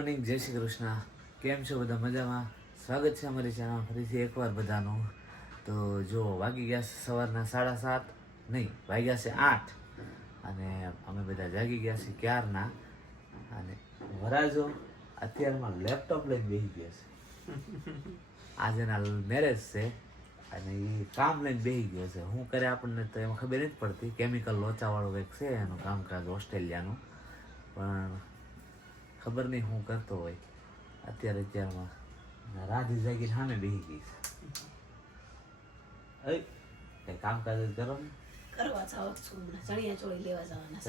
Morning, જય શ્રી કૃષ્ણ. કેમ છો બધા? મજામાં? સ્વાગત છે અમારી ચેનલ ફરીથી એકવાર બધાનું. તો જો વાગી ગયા છે સવારના 7:30, નહીં વાગ્યા છે 8, અને અમે બધા જાગી ગયા છીએ ક્યારના. અને વરાજો અત્યારમાં લેપટોપ લઈને બેસી ગયા છે. આજે એના મેરેજ છે અને એ કામ લઈને બેસી ગયો છે. શું કરે આપણને તો એમાં ખબર નથી પડતી. કેમિકલ લોચાવાળું કંઈક છે એનું કામકાજ, ઓસ્ટ્રેલિયાનું. પણ ખબર નહીં શું કરતો હોય અત્યારમાં. રાધી જાગીને સામે બેસી ગઈ છે. કઈ કામકાજ કરો ને કરવા જાવ છું, ચણિયા ચોળી લેવા જવાના.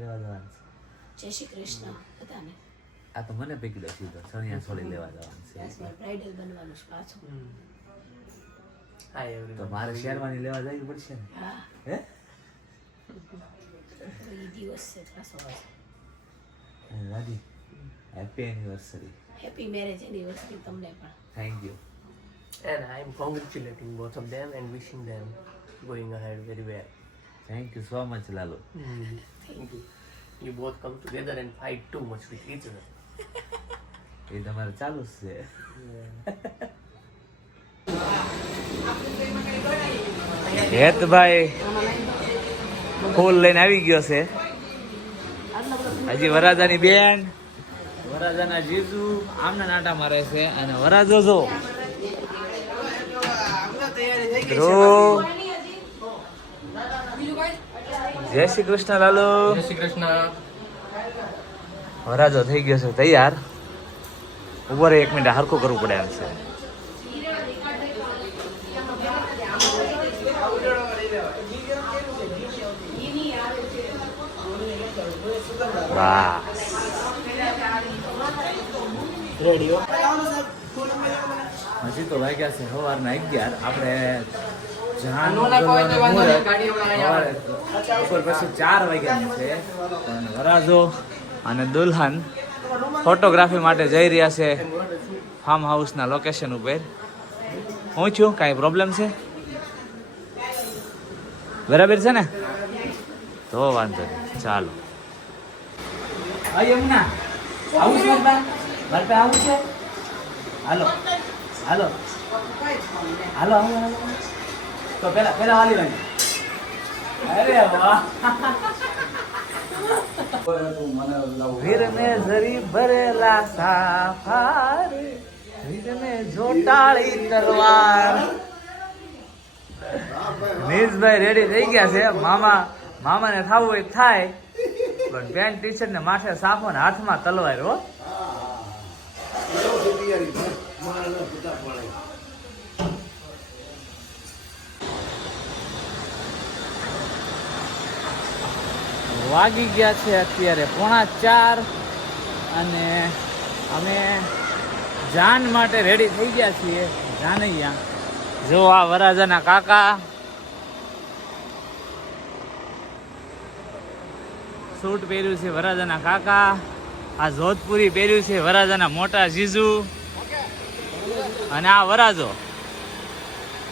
લેવા જવાનું છે. જય શ્રી કૃષ્ણ બધાને. આ તો મને પીકી દો સીધો, ચણિયા ચોળી લેવા જવાનું છે. બ્રાઇડલ બનવાનું છે પાછું. તો મારે શેરવાની લેવા જવી પડશે ને. હા, હે એ દિવસ છે પાછો. Radhi, happy anniversary. Happy marriage anniversary તમને પણ. Thank you. And I'm congratulating both of them and wishing them going ahead very well. Thank you so much Lalu. Thank you. You both come together and fight too much with each other. એ તમારે ચાલુ જ છે. હેતભાઈ ફૂલ લઈને આવી ગયો છે. હજી વરાજાની બેન, વરાજાના જીજુ આમના નાટા મારે છે. અને વરાજો જો ધ્રુવ. જય Shri Krishna Lalu. Jai Shri Krishna. વરાજો થઈ ગયો છે તૈયાર. ઉભો રહે, 1 મિનિટ હરખું કરવું પડે એમ છે. વાહ, હજી તો વાગ્યા છે સવારના 11. આપણે ઉપર પછી 4 વાગ્યાનું છે. પણ વરાજો અને દુલ્હન ફોટોગ્રાફી માટે જઈ રહ્યા છે ફાર્મ હાઉસના લોકેશન ઉપર. હું છું, કાંઈ પ્રોબ્લેમ છે? બરાબર છે ને? તો વાંધો નહીં, ચાલો. યમુના આવું છે મારે પાસે આવું છે. હાલો હાલો હાલો હાલો. તો પેલા વાલી વાલી. અરે વાહ. વીર ને જરી ભરેલા સાફાર, વીર ને જોટાળી તલવાર. નીશભાઈ રેડી થઈ ગયા છે. મામાને થાવું હોય થાય, પણ પેન્ટ ટી શર્ટ ને માથે સાફો ને હાથમાં તલવાર. હો, વાગી ગયા છે અત્યારે 3:45 અને અમે જાન માટે રેડી થઈ ગયા છીએ. જાનૈયા જો આ વરાજાના કાકા સૂટ પહેર્યું છે, વરાજાના કાકા. આ જોધપુરી પહેર્યું છે, વરાજાના મોટા જીજુ. અને આ વરાજો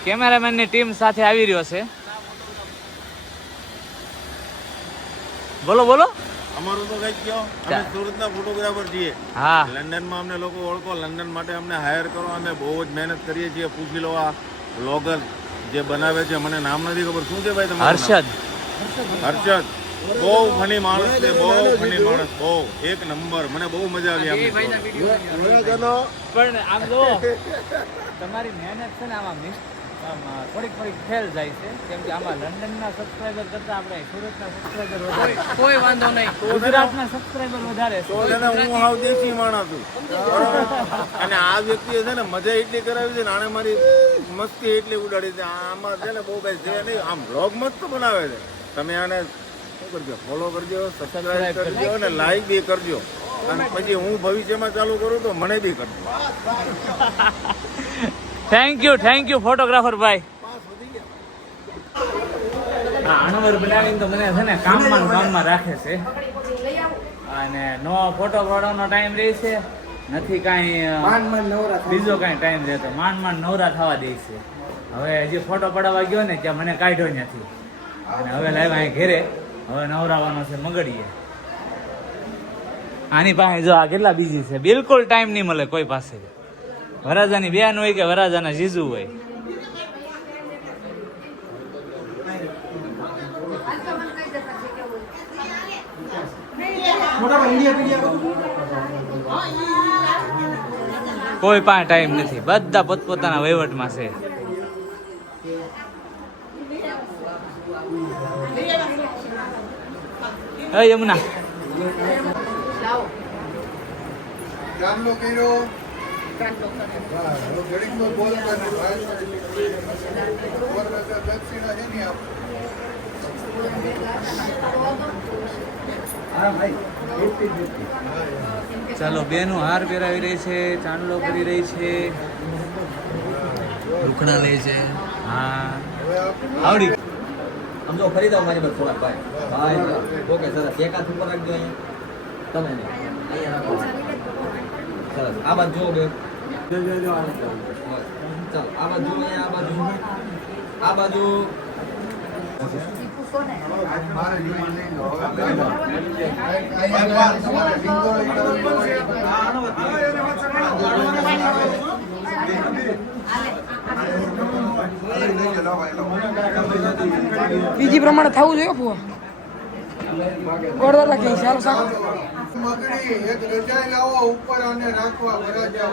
કેમેરામેનની ટીમ સાથે આવી રહ્યો છે. બોલો બોલો. અમારું તો કઈ કયો, અમે સુરતના ફોટોગ્રાફર છીએ. હા, લંડનમાં અમને લોકો ઓળખો. લંડન માટે અમને હાયર કરો. અમે બહુ જ મહેનત કરીએ છીએ. પૂછી લો આ બ્લોગર જે બનાવે છે, મને નામ નથી ખબર. શું છે ભાઈ તમારું? હર્ષદ. હર્ષદ બહુ ફની માણસ છે, બહુ ફની માણસ, બહુ એક નંબર. મને બહુ મજા આવી. પણ આમ જો તમારી મહેનત છે ને આમાં થોડીક ફેલ જાય છે. કેમ કે આમાં લંડનના સબસ્ક્રાઇબર કરતા આપણે સુરતના સબસ્ક્રાઇબર વધારે. કોઈ વાંધો નહીં. ગુજરાતના સબસ્ક્રાઇબર વધારે છે. હું હાવ દેશી માણસ છું. અને આ વ્યક્તિએ છે ને મજા એટલી કરાવી છે ને, આને મારી મસ્તી એટલી ઉડાડી છે. આમાં છે ને બહુ કઈ છે નહીં. આમ બ્લોગ મસ્ત બનાવે છે. તમે આને શું કરજો, ફોલો કરજો, સબસ્ક્રાઇબ કરજો અને લાઈક બી કરજો. અને પછી હું ભવિષ્યમાં ચાલુ કરું તો મને બી કરજો. થેન્ક યુ ફોટોગ્રાફર ભાઈ. અણવર બનાવીને તો મને છે ને કામમાં રાખે છે. અને નો ફોટો પાડવાનો ટાઈમ રહે છે નથી, કાંઈ બીજો કાંઈ ટાઈમ રહેતો. માંડ નવરા થવા દે છે. હવે હજી ફોટો પડાવવા ગયો ને ત્યાં મને કાઢ્યો નથી. અને હવે લાવ્યા અહીં ઘેરે. હવે નવરાવાનો છે મગડીએ. આની પાસે જો આ કેટલા બીજી છે, બિલકુલ ટાઈમ નહીં મળે કોઈ પાસે. વરાજાની બેન હોય કે વરાજાના જીજુ હોય. કોઈ પાસે ટાઈમ નથી, બધા પોતપોતાના વહીવટમાં છે. એ યમુના ચાંદલો કર્યો. ઘડીકમાં બોલ કરે ભાઈ. દક્ષિણા છે ને ચાલો બેનું હાર પહેરાવી રહી છે, ચાંદલો કરી રહી છે, રૂખડા લે છે. હા આવડી સમજો ફરી દો મારી પર થોડાક ભાઈ ભાઈ ઓકે સરસ એક હાથ ઉપર રાખજો અહીંયા તમે નહીં અહીંયા રાખો સરસ આ બાજુ જુઓ બે ચાલો આ બાજુ અહીંયા આ બાજુ મારે જીવન નહીં લો. બીજી પ્રમાણે થવું જોઈએ ફુવા ગોળદાદા કે સારું સારું મગડી એક રજાઈ લાવો ઉપર અને રાખવા વરાજા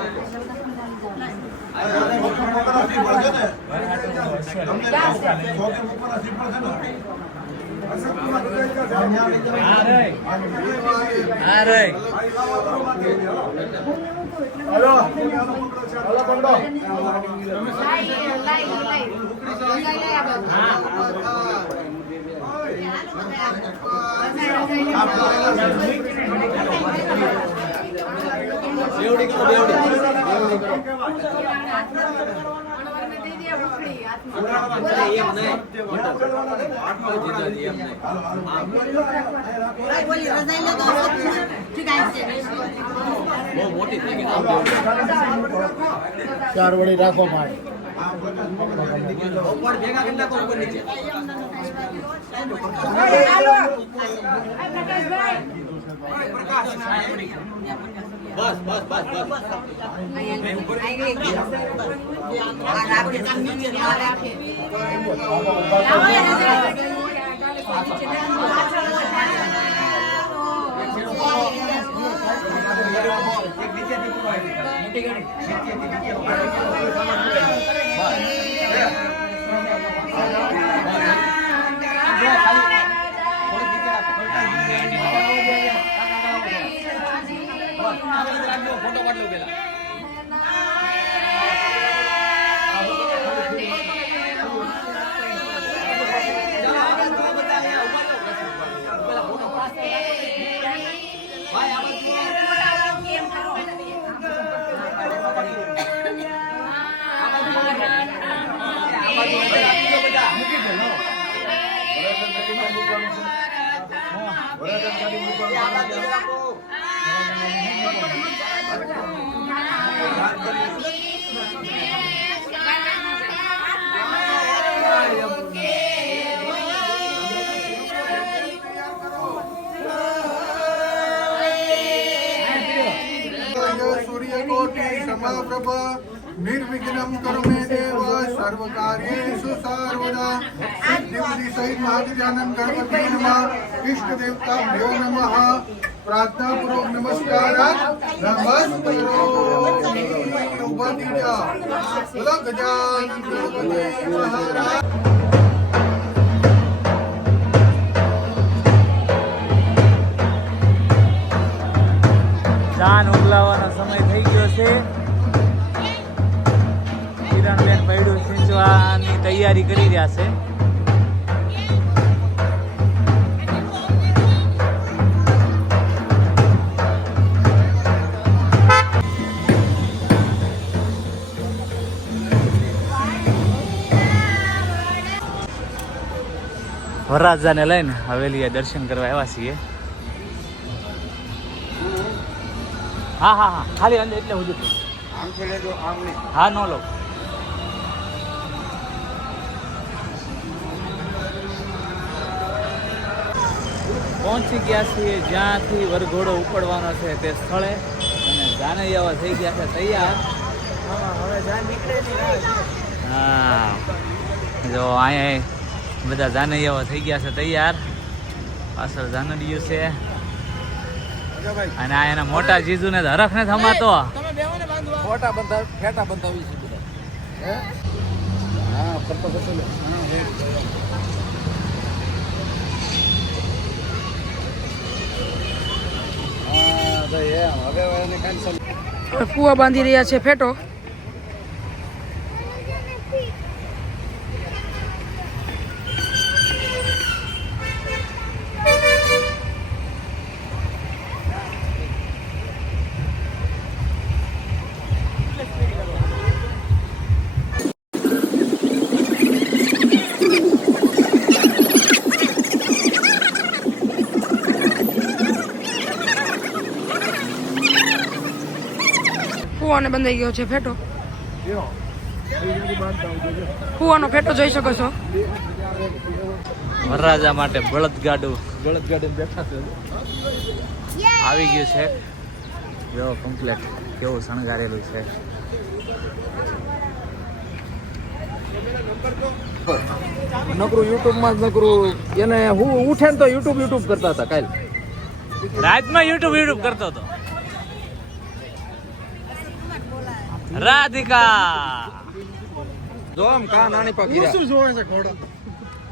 ચાર વળી રાખો ભાઈ ભેગા કેટલા ઉપર નીચે બસ બસ બસ બસ ફોટો પાડલો પેલા सूर्यकोटि समाप्रभ निर्विघ्नं करो मे देव सर्वकार्येषु सर्वदा सिद्धिबुद्धि सहित महागजानन गणपति नमः इष्ट देवताभ्यो नमः प्रार्थना पूर्वक नमस्कार नमस्कारो उभा बोलो गजानन गणपति महाराज ચાન ઉગલાવાનો સમય થઈ ગયો છે. કિરણબેન પૈડું સિંચવાની તૈયારી કરી રહ્યા છે. વરરાજાને લઈને હવેલીએ દર્શન કરવા આવ્યા છીએ. હા હા હા ખાલી અંદર એટલે હું આમ છે લેજો આમ નહીં હા નો લો. પહોંચી ગયા છીએ જ્યાંથી વરઘોડો ઉપડવાનો છે તે સ્થળે અને જાનૈયાઓ થઈ ગયા છે તૈયાર. હા જો અહીંયા બધા જાનૈયાઓ થઈ ગયા છે તૈયાર. પાછળ જાનડિયું છે અને આ એના મોટા જીજુને હરખ ને થમાતો. ફોટા બંધાવ ફેટા બંધાવી છે બધા. હા ફરતો ફરતો લે. ફુવા બાંધી રહ્યા છે ફેટો. ફુવાને બંધાઈ ગયો છે ફેટો. ફુવાનો ફેટો જોઈ શકો છો. વરરાજા માટે બળદગાડું બેઠા છે. આવી ગયું છે જો કમ્પ્લેટ કેવું શણગારેલું છે. નકરું યુટ્યુબમાં જ નકરું એને હું ઉઠે ને તો યુટ્યુબ કરતા હતા કાલ. રાતમાં યુટ્યુબ કરતો હતો. રાધિકા જો આમ કા નાની પાકી શું જોવે છે ઘોડો.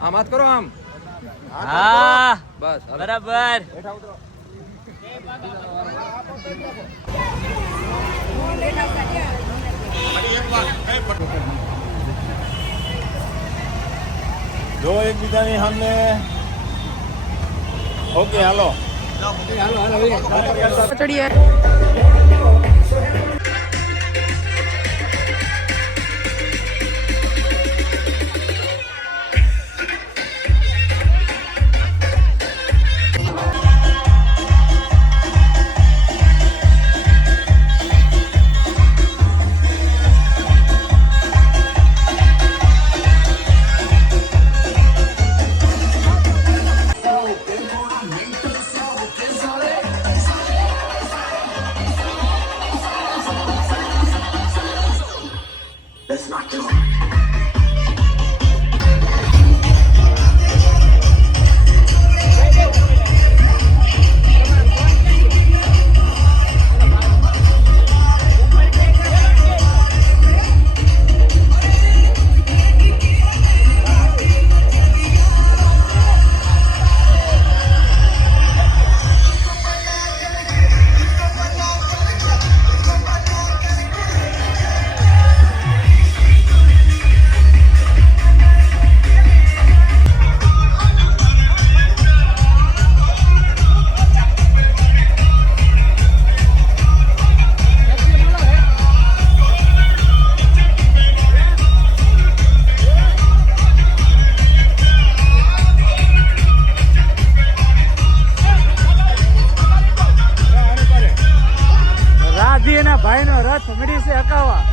આમ હાથ કરો આમ. હા બસ બરાબર. જો એકબીજાની સામે. ઓકે હાલો. ચડીએ. ભાઈનો રથ મળી છે હકાવા.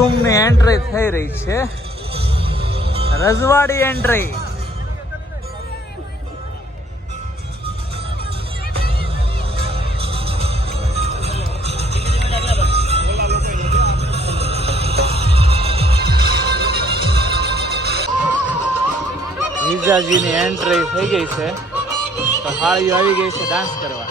ની એન્ટ્રી થઈ રહી છે. રજવાડી એન્ટ્રી. જીજાજીની એન્ટ્રી થઈ ગઈ છે, તો હાળીઓ આવી ગઈ છે ડાન્સ કરવા.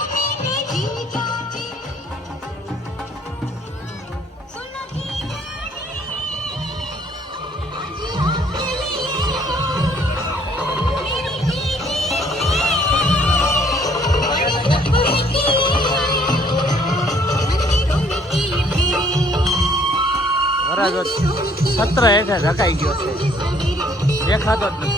વરાજો છત્ર હેઠે ઢકાઈ ગયો છે, દેખાતો જ નથી.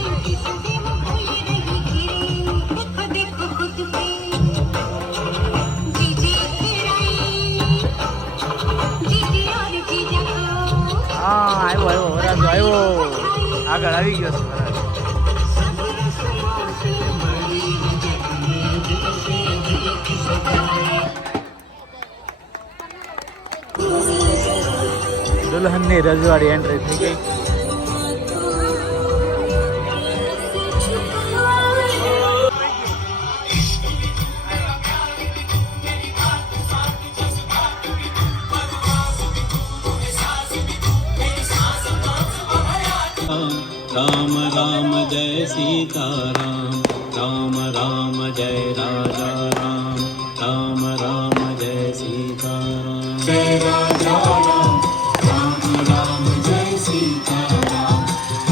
હા, આવ્યો વરાજો આવ્યો, આગળ આવી ગયો છે વરાજો. દુલ્હનની રજવાડી એન્ટ્રી થઈ ગઈ. राम राम जय सीताराम, राम राम जय राजा राम, राम राम जय सीताराम, जय राजा राम, राम राम जय सीताराम,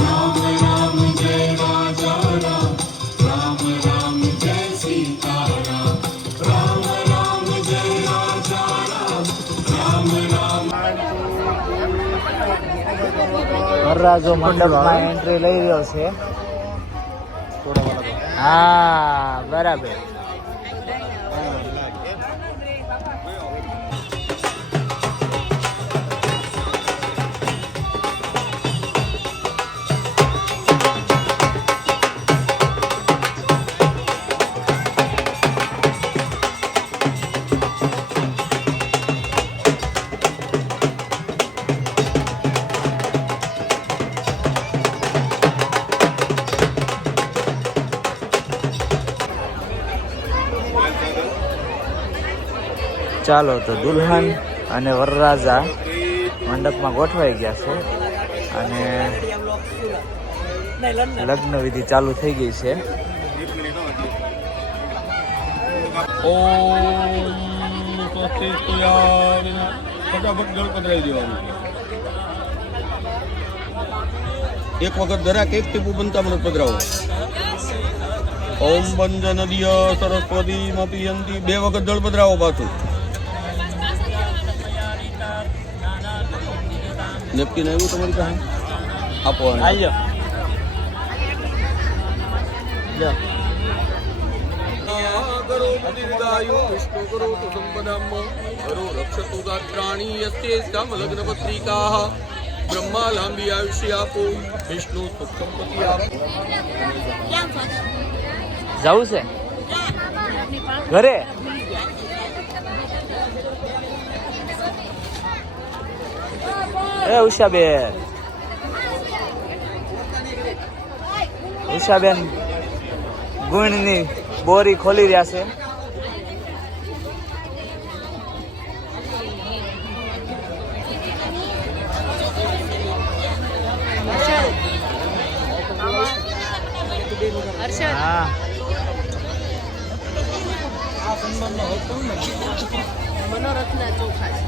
राम राम जय राजा राम, राम राम जय सीताराम, राम राम जय राजा राम, राम राम. વરરાજો મંડપમાં એન્ટ્રી લઈ રહ્યો છે. હા, બરાબર. ચાલો, તો દુલ્હન અને વરરાજા મંડપમાં ગોઠવાઈ ગયા છે અને લગ્ન વિધિ ચાલુ થઈ ગઈ છે. ફટાફટ જળ પધરાવી દેવાનું. એક વખત દરેક એક ટીપુ પંચામૃત પધરાવો. ઓમ બંજ નદીય સરસ્વતી મપિયંતી, 2 વખત જળ પધરાવો. પાછું નેપકીન આવ્યું તમારી પાસે? આપો. વિષ્ણુ કરો તો સંપદામ કરો રક્ષતુ ગાત્રાણી યસ્તે શ્યામ લગ્ન પત્રિકા બ્રહ્મા લાંબી આયુષ્ય આપો, વિષ્ણુ સુખ સંપત્તિ આપો. જવું છે ઘરે? ઉષાબેન, ઉષાબેન ગુણની બોરી ખોલી રહ્યા છે. હા, મનોરથના ચોખા છે.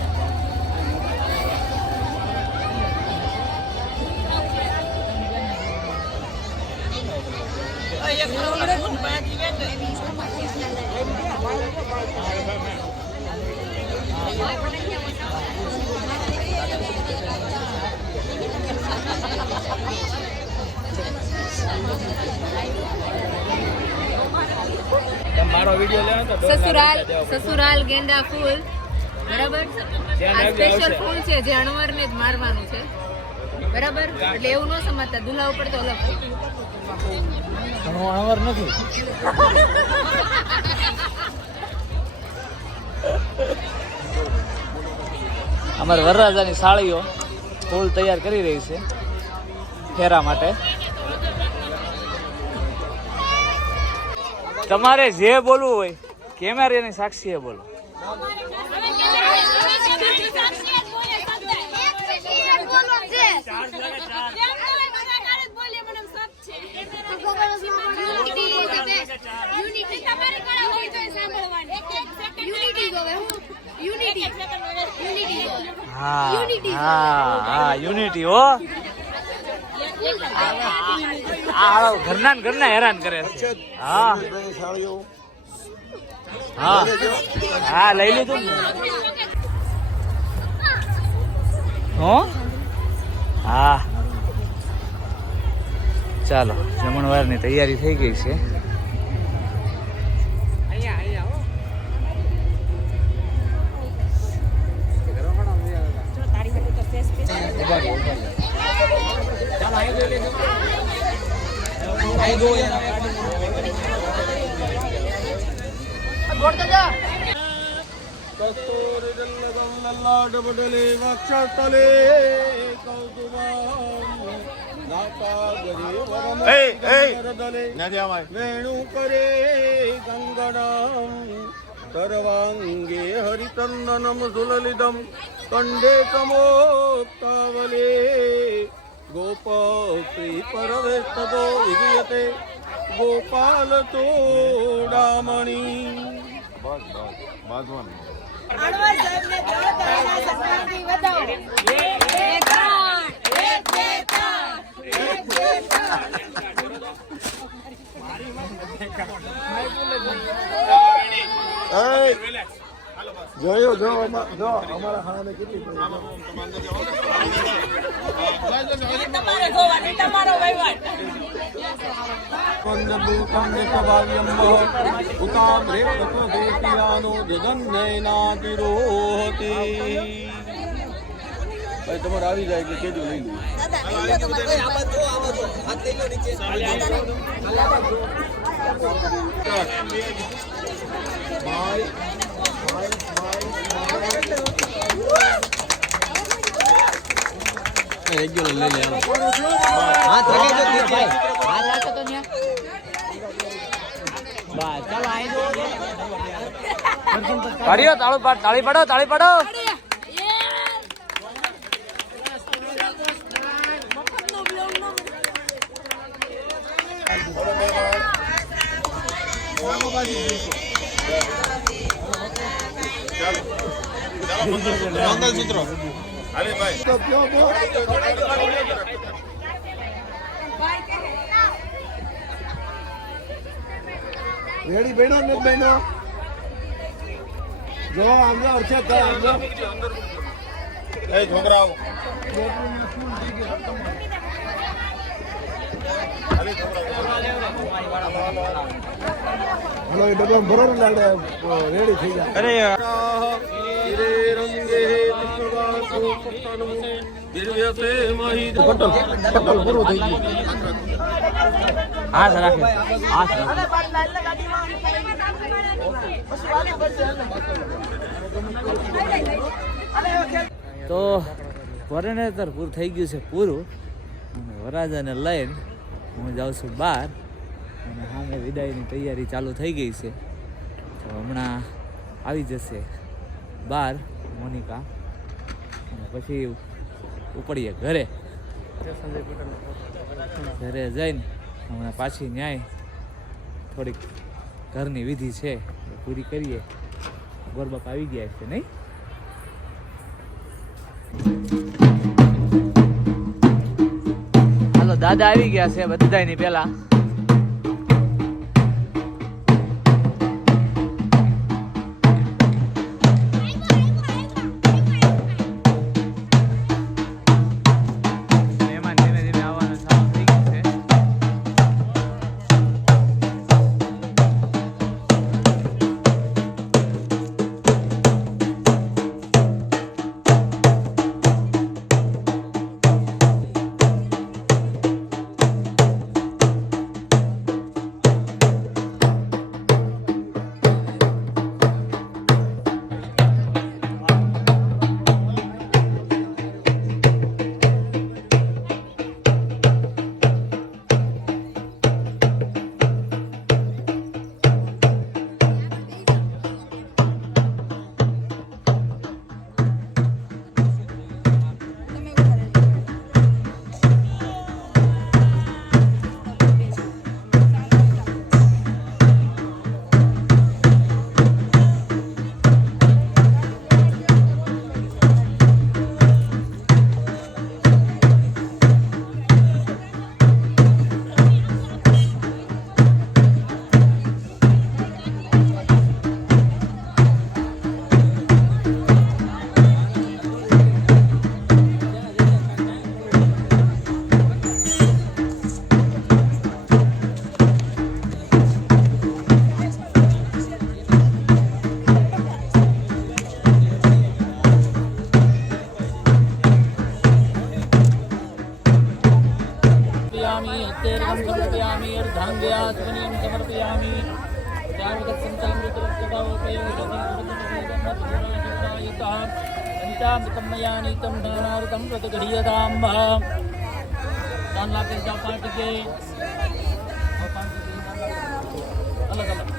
સસુરાલ ગેંડા ફૂલ, બરાબર. આ સ્પેશિયલ ફૂલ છે જે અણવરને જ મારવાનું છે, બરાબર. એટલે એવું ન સમજતા, દુલ્હા ઉપર તો અલગ અણવર નથી. અમારે વરરાજાની સાળીઓ ફૂલ તૈયાર કરી રહી છે ફેરા માટે. તમારે જે બોલવું હોય કેમેરાની સાક્ષીએ બોલો. હા હા યુનિટી હો. આ ઘરના ને ઘરના હેરાન કરે છે. હા હા હા લઈ લીધું હો. હા ચાલો જમણવારની તૈયારી થઈ ગઈ છે. વેણુ કરે ગંગણમ સર્વાંગે હરિચંદનમ સુલલિતમ કંડે કમોક્તાવલે ગોપ શ્રી પરવેષ્ટતો વિજયતે ગોપાલ તોડામણી. બસ બસ બાંધવાનું. જોયો જો અમારા ખાનાને કેટલી તમારે આવી જાય એટલે કેજો લઈ તાળી પાડો તાળી પાડો. મંગલસૂત્રો અરે ભાઈ રેડી બેનો ને બેનો જો આમ અરછા આમ એ છોકરાઓ હલો એ ડબ્બા ભરો ને લાડે રેડી થઈ જાય. અરે પટલ પૂરું થઈ ગયું. હા સર રાખે. હા સર તો વરણેતર પૂરું થઈ ગયું છે પૂરું. અને વરરાજાને લઈને હું જાઉં છું બહાર અને સામે વિદાયની તૈયારી ચાલુ થઈ ગઈ છે. તો હમણાં આવી જશે બહાર મોનિકા અને પછી ઉપડીએ ઘરે. ઘરે જઈને હમણાં પાછી ન્યાય થોડીક ઘરની વિધિ છે એ પૂરી કરીએ. ગોરબાપ આવી ગયા છે નહીં? હાલો દાદા આવી ગયા છે બધાની પેલા. समर्पयामि हस्तेर्घं समर्पयामि अर्धाङ्ग्याचमनीयं समर्पयामि पंचामृतं मया नीतं दानार्थं प्रतिगृह्यतां दान लाके जा पार्टी के अलग अलग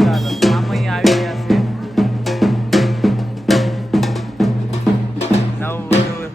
ચાલો સામે આવી ગયા છે નવયુગલ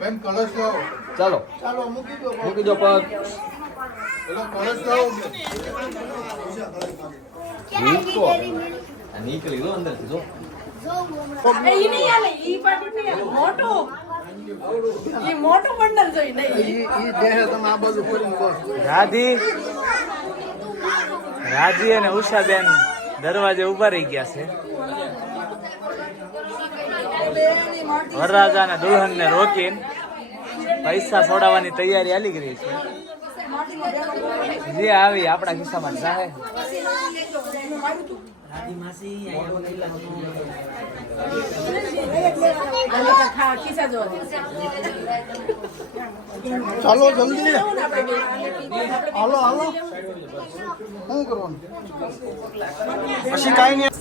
બેન કળશ લાવો. ચાલો ચાલો મૂકી દો. મૂકી દો પગ પેલો કળશ લાવો બેન. નીકળો આ નીકળી દો અંદરથી જો ઈ દેહ તમે આ બાજુ ફરીને બસ. રાધી અને ઉષાબેન દરવાજે ઉભા રહી ગયા છે વરરાજા અને દુલ્હન ને રોકીને પૈસા છોડાવવાની તૈયારી હાલી ગઈ છે જે આવી આપણા ખિસ્સામાં જાહે ચાલો જલ્દી હાલો હાલો શું કરવાનું પછી કાંઈ નહીં.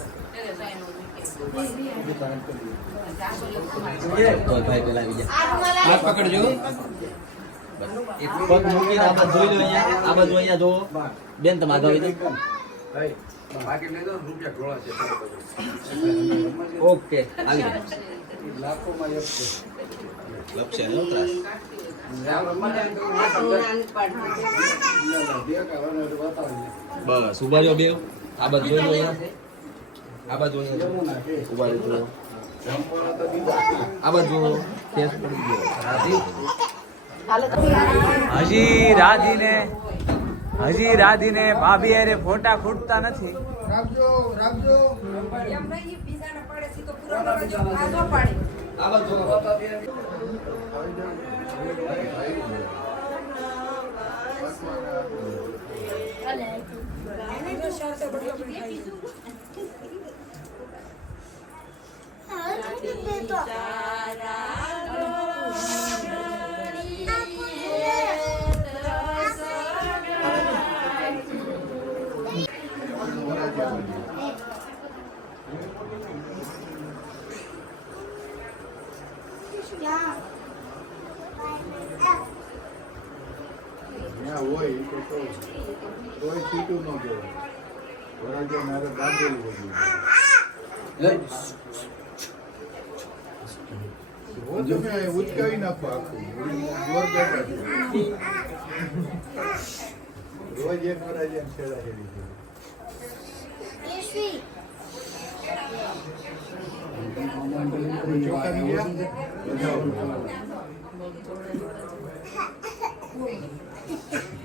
ભાઈ પેલા આવી જાય હાથ પકડજો એક પગ મૂકીને આ બાજુ જોઈ લો અહીંયા આ બાજુ અહીંયા જો બેન તમે આગળ આવી જાઓ ઓકે આવી જાઓ લપસે ને ત્રાસ બસ ઉભા રહ્યો બે આ બાજુ જોઈ લો અહીંયા આ બાજુ અહીંયા ઉભા રહ્યો આ બાજુ કેસ પડી ગયો હજી રાધીને ભાભી અરે ફોટા ખૂટતા નથી રાખજો રાખજો. આ બાજુ ત્યાં હોય એ તો કહું. તોય છૂટું ન કહેવાય. વરાજા મારે બાંધેલું બધું. તમે ઉચકાવી નાખો આખું જોર બેઠા છે. રોજ એક વરાય છે છેડા છેડી છે. ચોખા ની ગયા?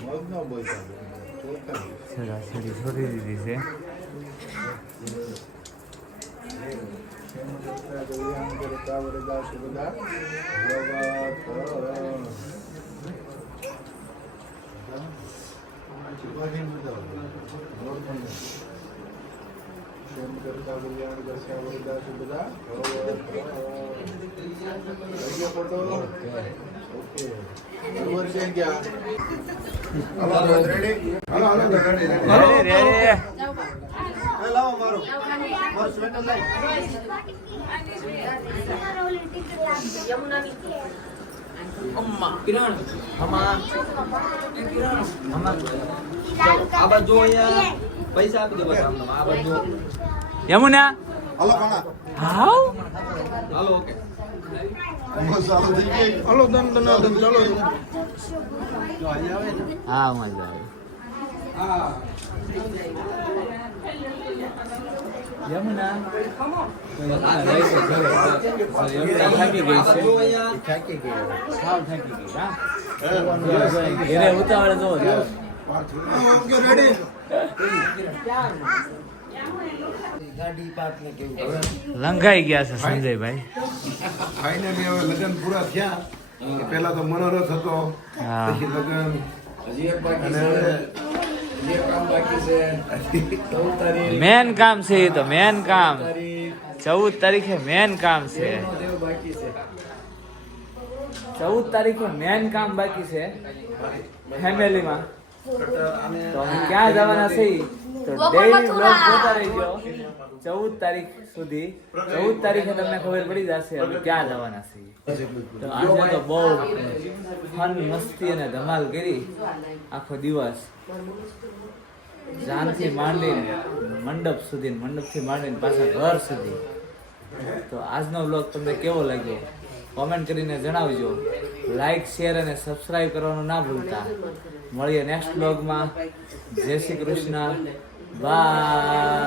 મગ ન બોલતા ચોખા ની. છેડા છેડી છોડી દીધી છે. કિરણ આમાં આ બાજુ અહીંયા પૈસા આપી દો બસ આમ આ બાજુ યમુના હાઉ હાલો ઓકે હા મજા આવે યમુના થાકી ગઈ છે થાકી ગયા. સાવ થાકી ગઈ હા ઘરે ઉતાવળે જોવો લંઘાઈ ગયા છે સંજયભાઈ. ફાઇનલી હવે લગ્ન પૂરા થયા. પેલા તો મનોરથ હતો, હા. પછી લગ્ન અને મેન કામ છે એ તો મેન કામ 14 તારીખે મેન કામ છે 14 તારીખે મેન કામ બાકી છે ફેમિલીમાં. તો અમે ક્યાં જવાના છે તો ડેઈલી બ્લોગ જોતા રહેજો 14 તારીખ સુધી. 14 તારીખે તમને ખબર પડી જશે અમે ક્યાં જવાના છીએ. તો આજે તો બહુ ફન મસ્તી અને ધમાલ કરી આખો દિવસ, જાનથી માંડીને મંડપ સુધી, મંડપથી માંડીને પાછા ઘર સુધી. તો આજનો વ્લોગ તમને કેવો લાગ્યો કોમેન્ટ કરીને જણાવજો. લાઈક, શેર અને સબસ્ક્રાઇબ કરવાનું ના ભૂલતા. મળીએ નેક્સ્ટ વ્લોગમાં. જય શ્રી કૃષ્ણ. બાય.